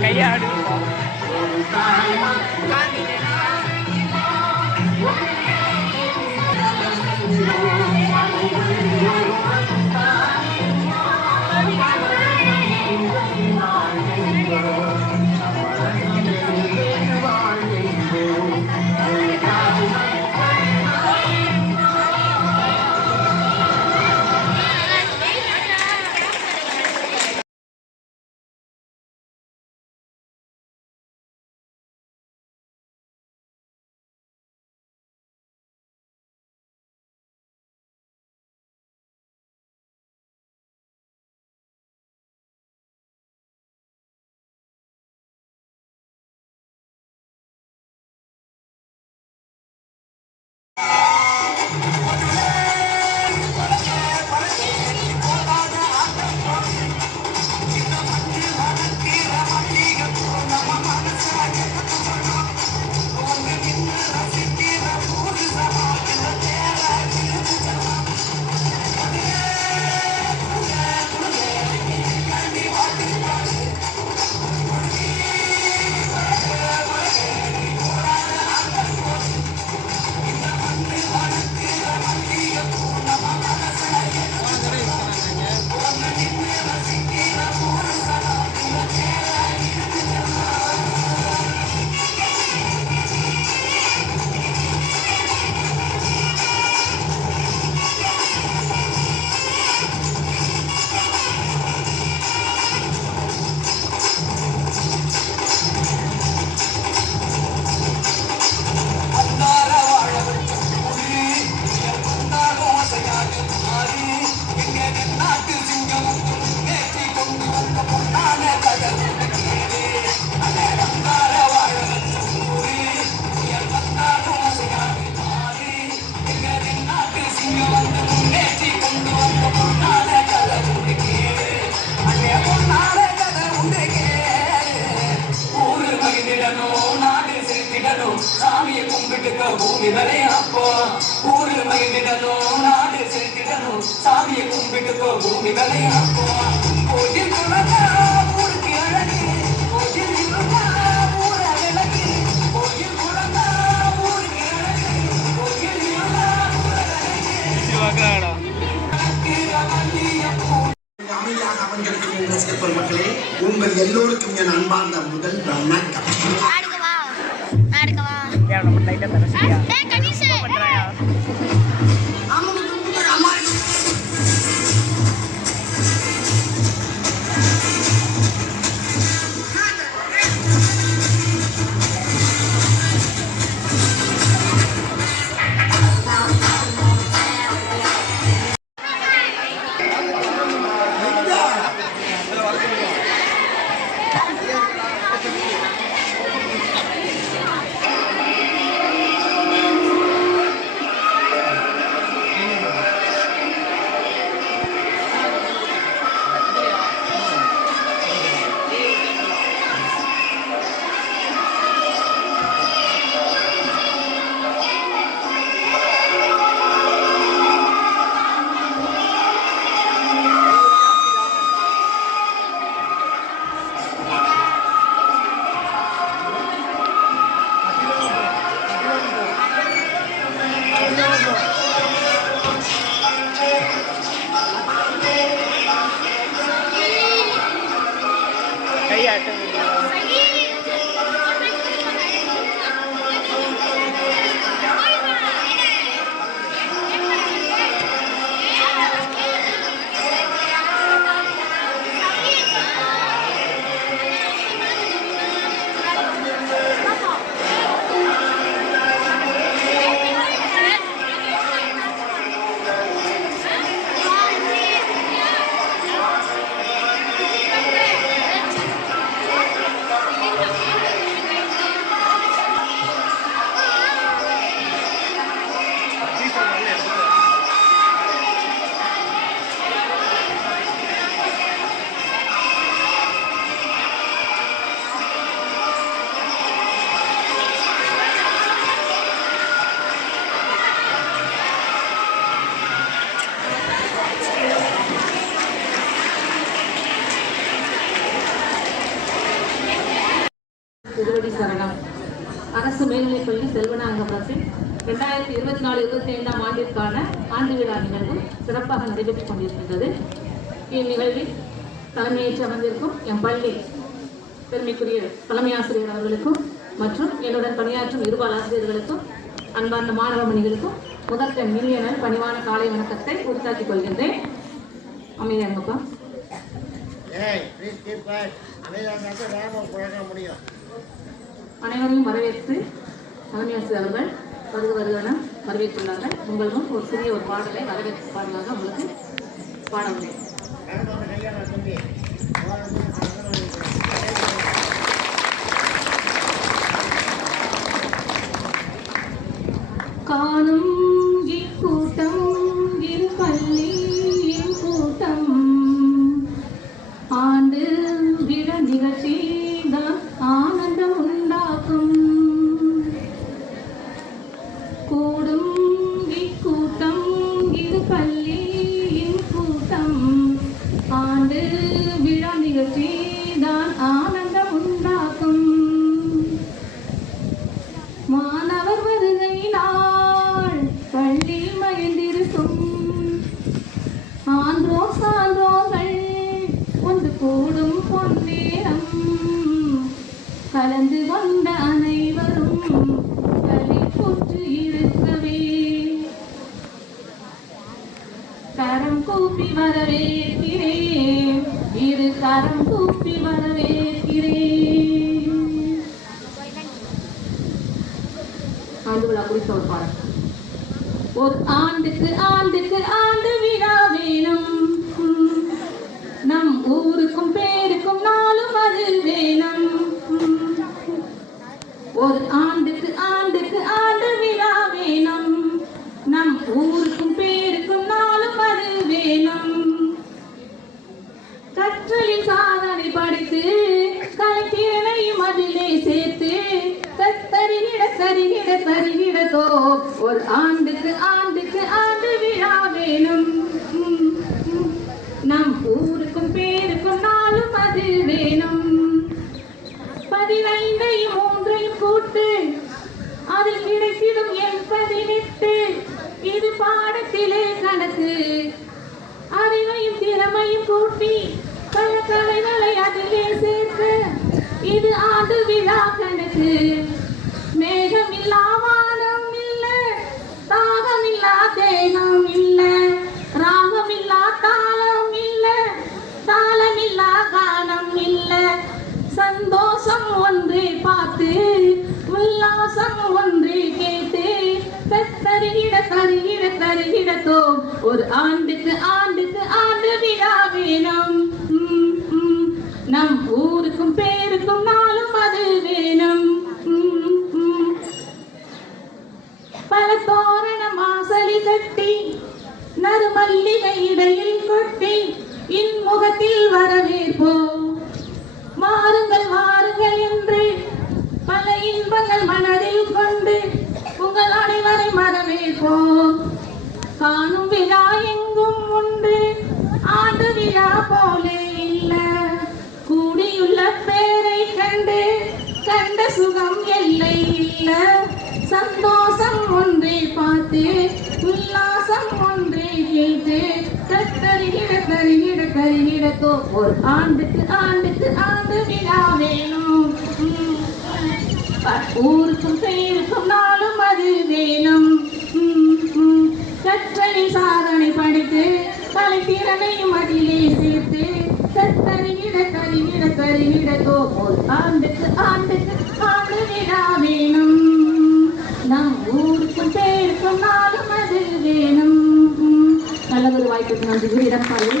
கையாடு சாமியை கும்பிட்டுக்க பூமி விளையாப்போ ஊரு மகிழ்ந்திடணும் நாடு செலுத்திடணும் சாமியை கும்பிட்டுக்கோ பூமி விளையாப்போ கோயில் குழந்தா ஊருக்கு அழகு கோயில் இருந்தா ஊர விளக்கு கோயில் குழந்தா ஊருக்கு அழகு கோயில் இருந்தா ஊர விளக்கு அமைதியாக அமைந்திருக்கும் ரசிகர் மக்களே உங்கள் எல்லோருக்கும் என் அன்பார்ந்த முதல் வணக்கம். நம்ம லைட்டா தரசியா பண்றாயா அரசு மேல்நிலைப்பள்ளி செல்வநாயகபுரத்தில் 2024-25 ஆண்டிற்கான ஆண்டு விழா நிகழ்வு சிறப்பாக நடைபெற்றுக் கொண்டிருக்கின்றது. இந்நிகழ்வில் தலைமையேற்று அமர்ந்திருக்கும் என் பள்ளி பெருமைக்குரிய தலைமை ஆசிரியர் அவர்களுக்கும் மற்றும் என்னுடன் பணியாற்றும் இருபால் ஆசிரியர்களுக்கும் அன்பார்ந்த மாணவ மணிகளுக்கும் முதற்கண் மில்லியன பணிவான காலை வணக்கத்தை உரித்தாக்கிக் கொள்கின்றேன். அமைதியாங்கப்பா. அனைவரையும் வரவேற்று தலைமை ஆசிரியர் அவர்கள் வருவன வரவேற்றுள்ளார்கள். உங்களும் ஒரு சிறிய ஒரு பாடலை வரவேற்பு பாடலாக உங்களுக்கு பாட முடியும். காணும் இக்கூட்டம் இரு பள்ளியின் கூட்டம் ஆண்டு விட நிகழ்ச்சி தான் ஆனந்தம் உண்டாக்கும். கூடும் இக்கூட்டம் இரு பள்ளியின் கூட்டம் ஆண்டு விழா நிகழ்ச்சி தான் ஆனந்தம் உண்டாக்கும். மாணவர் வருகை நாள் பள்ளி மகிழ்ந்திருக்கும். ஆன்றோர் சான்றோர்கள் ஒன்று கூடும் பொன்னேரம் கலந்து கொண்ட அனைவரும் களிப்புற்று இருக்கவே கரம் கூப்பி வரவேற்கிறேன். இரு கரம் கூப்பி வரவேற்கிறேன். ஆண்டு விழா குறித்த ஒரு பாடல். ஒரு ஆண்டுக்கு ஆண்டுக்கு ஆண்டு விழா வேணும். நம் ஊருக்கும் பேருக்கும் நாளும் அது வேணும். ஒரு ஆண்டுக்கு ஆண்டுக்கு ஆண்டு விழா வேணும். நம் ஊருக்கும் பேருக்கும் நாளும் அது வேணும். கற்றலில் சாதனை படித்து கலைத்திறனையும் அதிலே சேர்த்து தருகிடதோ ஒரு ஆண்டுக்கு ஆண்டுக்கு ஆண்டு விழா வேணும். நம் ஊருக்கும் பேருக்கும் நாளும் அது வேணும். 15ஐயும் 3ஐயும் கூட்டு அதில் கிடைத்திடும் எண் 18. இது பாடத்திலே கணக்கு. அறிவையும் திறமையும் கூட்டி பல கலைகளை அதிலே சேர்த்து இது ஆண்டு விழா கணக்கு. மேகமில்லா வானம் இல்ல, தாகமில்லா தேகம் இல்ல, ராகமில்லா தாளம் இல்ல, தாளமில்லா கானம் இல்ல. சந்தோஷம் ஒன்றே பார்த்து உல்லாசம் ஒன்றே கேட்டு தருகிடதோ ஒரு ஆண்டுக்கு ஆண்டுக்கு ஆண்டு விழா வேணும். நம் ஊருக்கும் பேருக்கும் நாளும் அது வேணும். பல தோரண மாசலி கட்டி நறுமல்லிகை இடையில் கொட்டி இன்முகத்தில் வரவேற்போம். வாருங்கள் வாருங்கள் என்று பல இன்பங்கள் மனதில் கொண்டு உங்கள் அனைவரை வரவேற்போம். காணும் விழா எங்கும் உண்டு, ஆண்டு விழா போலே இல்ல. கூடியுள்ள பேரை கண்டு கண்ட சுகம் எல்லை இல்ல. சந்தோஷம் ஒன்றே பார்த்து உல்லாசம் ஒன்றே கேட்டு தருகிடதோ ஒரு ஆண்டுக்கு ஆண்டுக்கு ஆண்டு விழா வேணும். ஊருக்கும் பேருக்கும் நாளும் அது வேணும். கற்றலில் சாதனை படித்து கலைத்திறனையும் அதிலே சேர்த்து தருகிடதோ ஒரு ஆண்டுக்கு ஆண்டுக்கு ஆண்டு விழா வேணும். நம் ஊருக்கும் பேருக்கும் நாளும் அது வேணும். நல்ல ஒரு வாய்ப்புக்கு நன்றி. இடப்பாடு